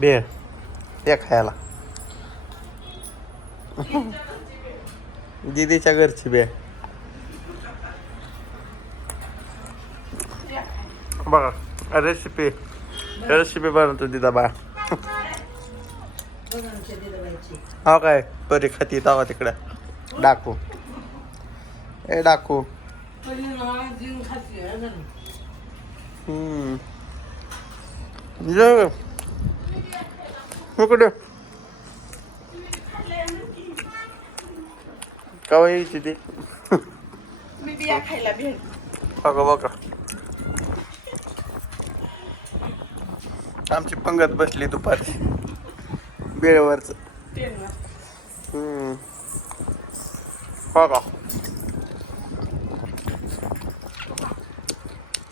बे या खायला दीदीच्या घरची बे बघा रेसिपी रेसिपी बनवतो दिदा बा हो काय परी खाती तावा तिकडं डाकू ए डाकू हम्म हो कुठे कवा यायची ती मी बिया खायला भेट बघा बघा आमची पंगत बसली दुपारची बेळवरच बघा.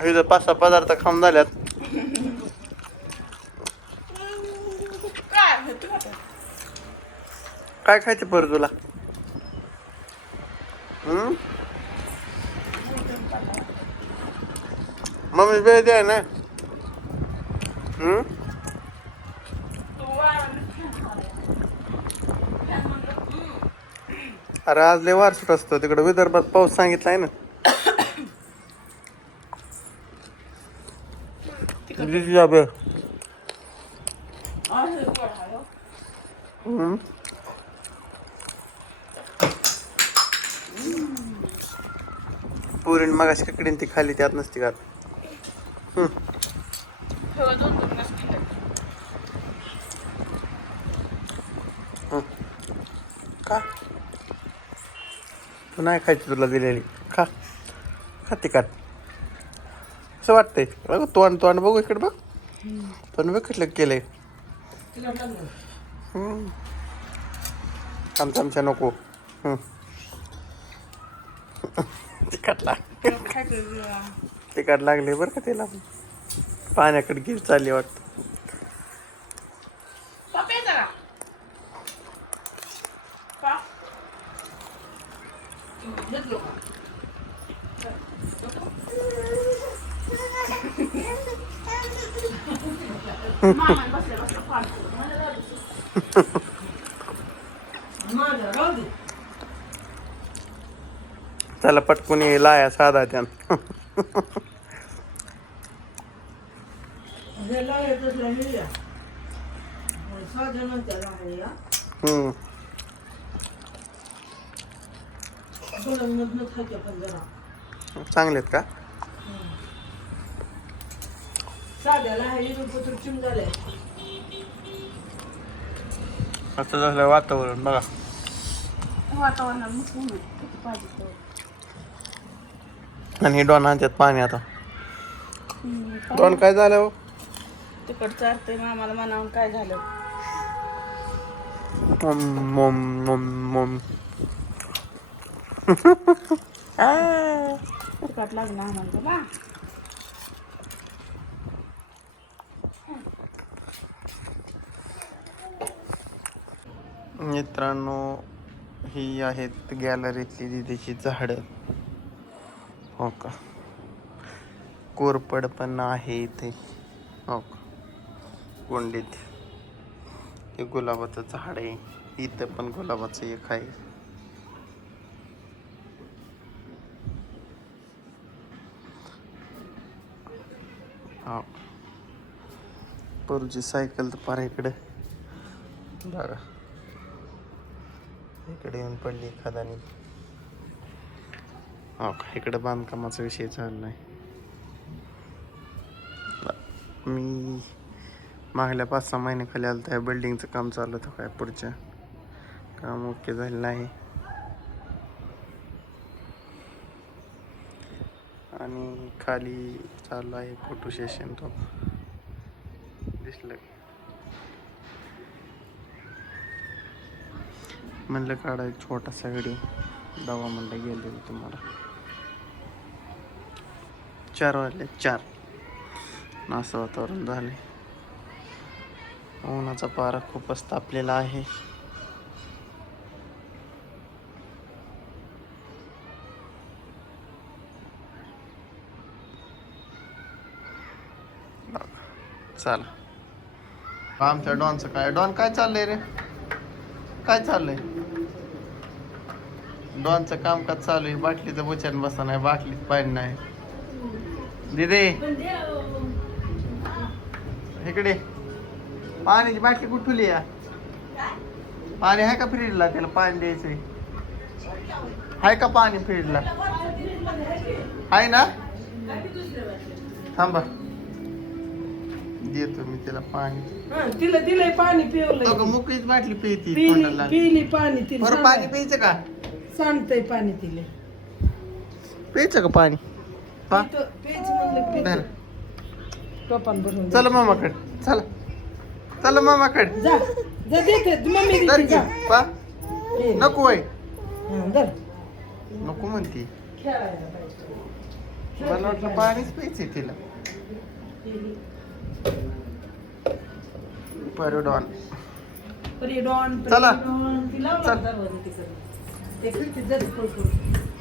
इथं पाच सहा पदार्थ खाऊन झाल्यात काय होतं का ते? काय खायचं बरं तुला? मम्मी वेळ द्याय ना. अरे आज लय वारसूट असतो. तिकडे विदर्भात पाऊस सांगितलाय ना. जाबे. हम्म? पुरीन मगाशी ककडीन ती खाली त्यात नसती का का तू नाही खायची तुला दिलेली. खा. खा तिखट असं वाटतंय. बघ तोंड तोंड बघू इकडे बघ. तोंड बघ कसलं केलंय. आमच्या आमच्या नको. हम्म. तिखट लाग. तिखट लागले बरं का तिला पाण्याकडे गिर चालली वाटतं पप्पा येतं का? पा. घेतलो का? मामाने बसल्या बसल्या पाणी पिलं. मला राहू दे. माझं राहू दे. त्याला पटकून ये लाया साधा त्यान हम्म. चांगले आहेत का? असं झालं वातावरण बघा. वातावरणात आणि डॉन आणतात पाणी आता. डॉन काय झालं हो? मामाला म्हणावून काय झालं. मोम मोम मोम मोम. तिकट लागलं आम्हाला बा मित्रांनो ही आहेत गॅलरीतली दिदीची झाडं. हो का? कोरपड पण आहे इथे. हो का? कुंडीत हे गुलाबाचं झाड आहे. इथं पण गुलाबाचं एक आहे. हो परूची सायकल तर पार इकडे. बघा इकडे येऊन पडली एखादानी. हो का इकडं बांधकामाचा विषय झाला नाही मी मागल्या पाच सहा महिन्याखाली आलं त्या बिल्डिंगचं काम चालू होतं काय पुढच्या. काम ओके झालेलं आहे आणि खाली चालू आहे फोटो सेशन तो. दिसलं. म्हणलं काढा एक छोटासा व्हिडिओ दवा म्हणलं गेले तुम्हाला. चार वाजले चार. असं वातावरण झाले उन्हाचा पारा खूपच तापलेला आहे. चला. आमच्या डॉनचं काय? डॉन काय चाललंय रे? काय चाललंय? डॉनचं कामकाज चालू आहे. बाटलीचं बुचान बसा नाही बाटलीत पाणी नाही. दिदे। इकडे. पाण्याची बाटली कुठं ठेवली या पाणी आहे का फ्रीजला त्याला पाणी द्यायचंय? आहे का पाणी फ्रीजला? आहे ना? थांबा. देतो मी त्याला पाणी. हा, तिला दिलंय पाणी पिवलंय अगं मोकळीच बाटली पिती तोंडाला. लागली. पिली पाणी तिला. बरं पाणी प्यायचं का? सांगतय पाणी तिले. प्यायचं का पाणी? पा. धर. टोपान भरून चला मामाकडे. चला. चला मामाकडे. जा. जा देते मम्मी धर देते की. जा. पा. नको हा, धर. नको म्हणती. खेळायला पाहिजे. मला वाटलं पाणीच प्यायचंय तिला. परडॉन चला. ती लावला चल. दरवाजा तिकडे. ते खिडकीत जाते पळपूर.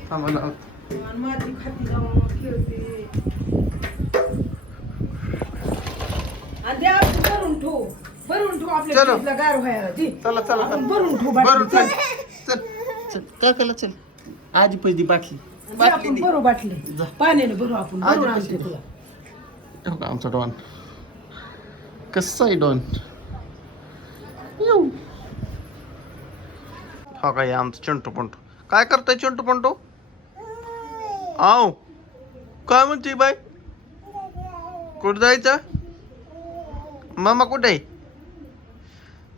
थांबा लावतो. आणि माझी खाती जाऊन खेळते. आणि ते आपण भरून ठेवू. भरून ठेवू आपल्या चलो. फ्रीजला गार व्हायला. ती चला चला आपण चला भरून ठेवू बरं बाटली. चल. चल. चल. काय आजी पैदी बाटली. आणि ते बाटली आपण दे. भरू बाटली. जा. पाण्याने भरू आपण. आज भरून तुला. हो का आमचा डॉन. कसा आहे डॉन? येऊ. हो का हे आमचं चिंटू पंटू काय करतोय चिंटू पंटू आव काय म्हणते बाय कुठं जायचं? मामा कुठे? आहे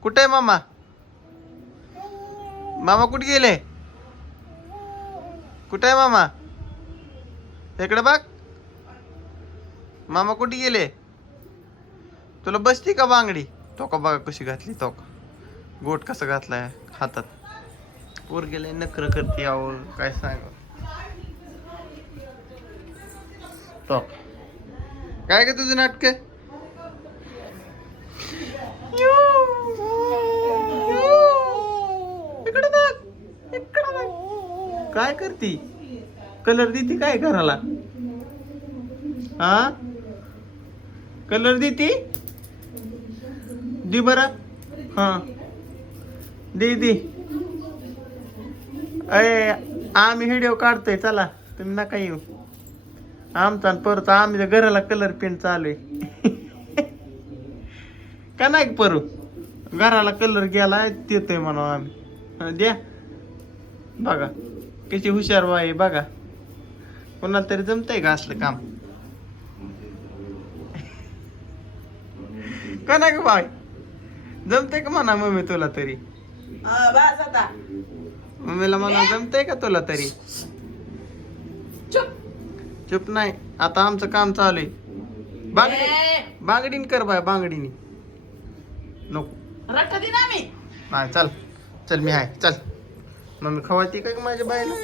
कुठे आहे मामा? मामा कुठे गेले? कुठे आहे मामा? इकडे बघ. मामा कुठे गेले? तुला बसती का बांगडी? तो का बघा कशी घातली तो का गोट कसं घातलाय हातात. वर गेले नखरं करते आहो काय सांग स्टॉप काय का तुझं नाटक? काय करती? कलर देती काय घराला? हा कलर देती? दे बर. हा. दे दे. अय आम्ही व्हिडिओ काढतोय चला. तुम्ही नका येऊ. आमचा आणि परत आम्ही घराला कलर पेंट चालू आहे. का नाही परू? घराला कलर गेला देतोय म्हणा आम्ही. द्या. बघा कशी हुशार बाई बघा. कोणाला तरी जमतंय का असलं काम? का नाही का बाय जमतंय का म्हणा मम्मी तुला तरी? मम्मीला म्हणा जमतंय का तुला तरी? चुप नाही. आता आमचं काम चालू आहे. बांगडी बांगडीन कर बाय बांगडीनी. नको. मी. नाही चल. चल मी आहे. चल. मम्मी खवायती का ग माझ्या बाईला?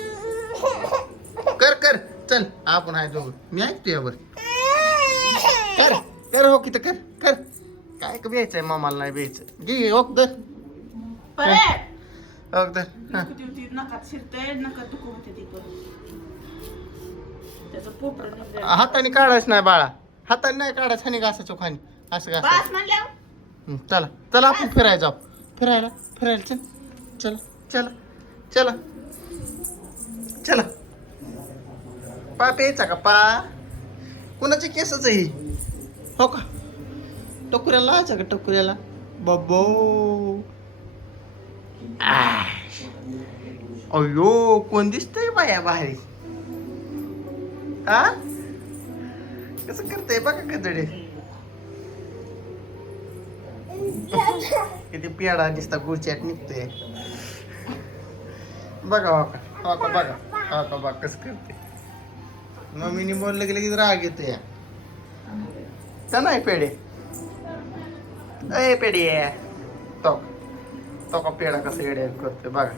कर कर. चल आपण आहे दोघं. मी ऐकतो यावर. कर कर हो किती कर कर. काय का द्यायचंय मामाला नाही द्यायचं घे ओक दर ओक दर नकात शिरते पण. त्याचं पोपट निघालं. हाताने काढायचं नाही बाळा. हाताने नाही काढायचं हानी घासायचो खानी असं बस घासायचं म्हणल्यावर? हं, चला. चला आपण फिरायला जाऊ. फिरायला फिरायला चल. चला चला चला. चला. पा प्यायचा का पा? कुणाची केसच आहे ही? हो का? टोकऱ्याला लावायचा का टोकऱ्याला? बब्बो. आह. अयो कोण दिसतंय बाया बाहेर? आ कसं करते? बघा कजडे किती पेडा दिसता गुळच्यात निघतोय. बघा वाका वाका बघा वाका बघा कसं करते. मम्मीने बोललं की लगेच राग येतो या तर नाही पेडे अय पेडे तो तो का पेडा कसं येड्या करतोय बघा.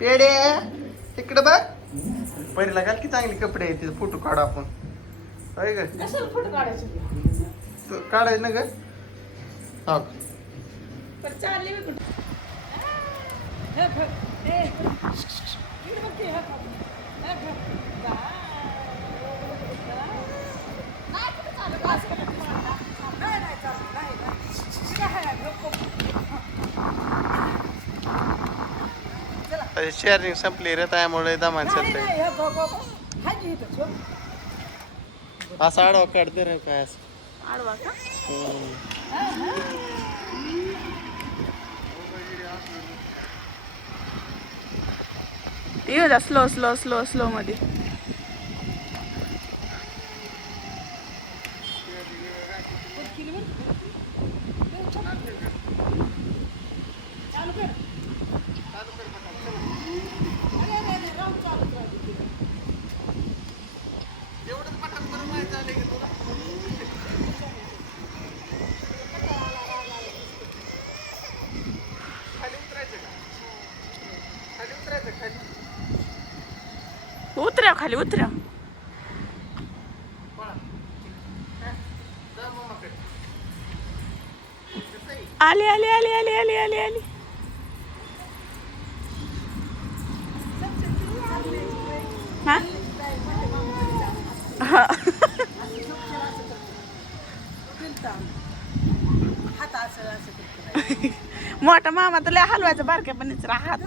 पेडे तिकडं बघ. पहिला घाल की चांगले कपडे आहेत तिथे फोटो काढू आपण. होय ग कशाला फोटो काढायचे? तू काढायचं ना ग. हो. पण चालली मी कुठं? हे बघ, ए, इकडे बघ की, हे बघ. हे बघ. जा. नाही, कुठं चाललं? बस. नाही, नाही. शेअरिंग संपली रे त्यामुळे दमान हे ठेव. असं आडवा काढते रे काय असं. आडवा का? हम्म. येऊ द्या स्लो स्लो स्लो स्लो मध्ये. उतरा खाली उतरा. आली आली आली आली आली आली आली. मोठा मामा तर लय हलवायचा बारक्या पण हात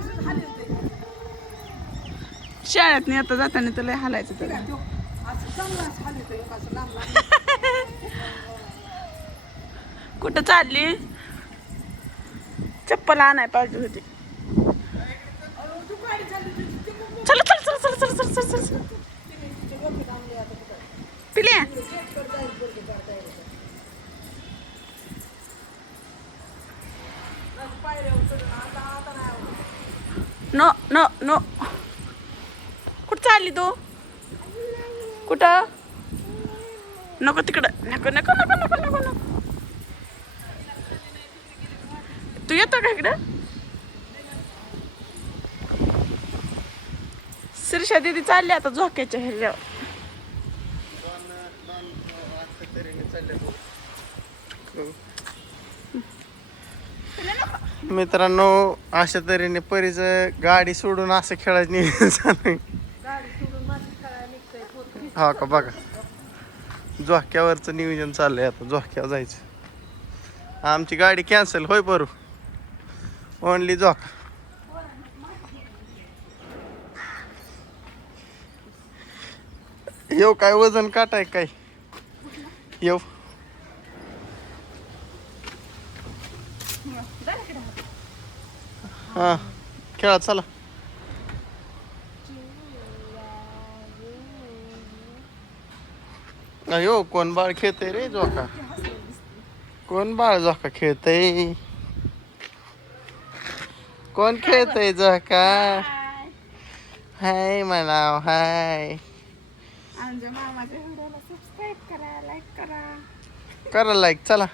शाळेत नाही आता जाताना तुला हालायचं तर. असं कुठं चालली? चप्पल आणाय पाहिजे होती. चल चल चल चल चल चल चल चल. पिले नो नो नो. कुठं चालली तू? कुठं? नको तिकडं. नको नको नको नको नको नको. तू येतो का इकडं? शिरषा दिदी चालली आता झोक्याच्या ह्याच्यावर. मित्रांनो अशा तऱ्हेने परीच गाडी सोडून असं खेळायचं नाही चालू आहे. गाडी सोडून माझी खेळायला निघतंय, पोरगी. हा का बघा. झोक्यावरचं नियोजन चाललंय आता झोक्यावर जायचं. आमची गाडी कॅन्सल होय बरू ओनली झोका. येऊ काय वजन काटाय काय? येऊ. हा खेळा चला. अयो कोण बाळ खेळतय रे झोका कोण बाळ झोका खेळतय? कोण खेळतय झोका हाय म्हणाव हाय. आमच्या मामाच्या व्हिडिओला सबस्क्राईब करा लाईक करा. करा लाईक चला.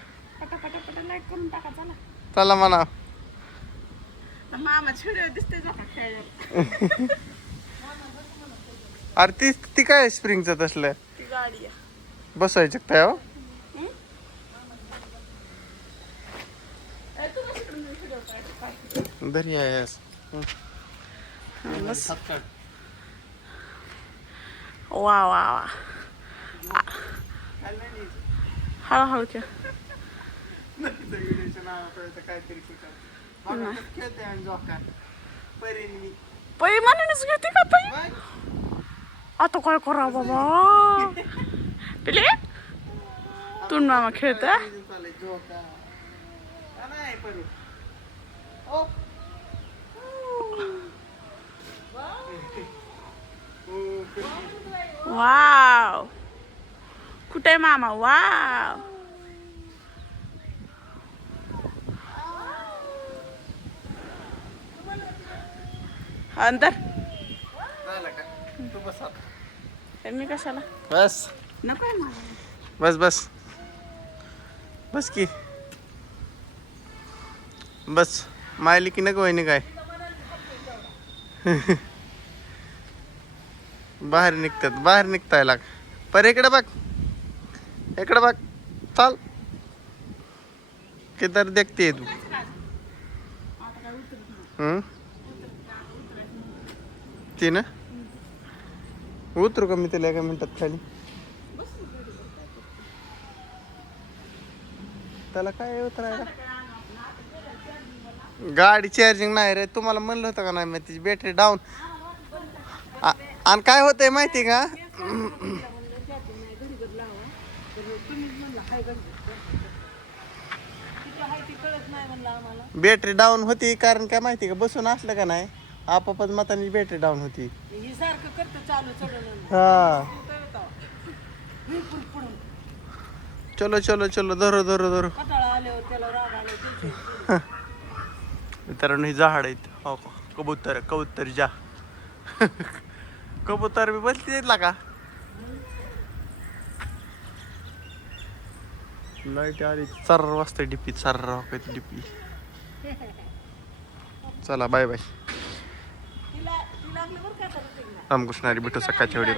पटा पटा पटा लाईक करून टाका चला. चला म्हणा. तर मामाची व्हिडिओ दिसते खेळायला. अरे ती ती काय स्प्रिंगचं तसलं? ती गाडी आहे. बसायचं काय हो दरी आहेस बस. वा वा वा. हळूहळू खेळ. पै म्हणूनच घेते का पै? आता काय करा बाबा? पिले तू मामा खेळता वाव कुठे मामा वाव अंदर ए, मी कशाला बस नको बस बस. बस की. बस. मायली की नको वहिनी काय? बाहेर निघतात. बाहेर निघताय लाग. पर इकडे बघ. इकडे बघ. चाल. किधर देखते तू. ती ना? उतरू का मी तिला एका मिनिटात खाली? त्याला काय उतरायला गाडी चार्जिंग नाही रे. तुम्हाला म्हणलं होतं का नाही मग तिची बॅटरी डाऊन आणि काय होतंय माहिती का? किती आहे ती कळत नाही म्हणलं आम्हाला बॅटरी डाऊन होती कारण काय माहिती का? बसून असलं का नाही? आपापच मतानी बॅटरी डाऊन होती. ही सारखं करतं चालू हा मी चलो चलो धरो धरो धरो. मित्रांनो ही झाड आहेत. हो का कबूतर कबूतर जा. कबूतर बी बसली येतला का लाइट आली. चार वाजता डिपी चार वाजता डिपी. चला बाय बाय रामकृष्ण हरी भेटू सकाळच्या वेळी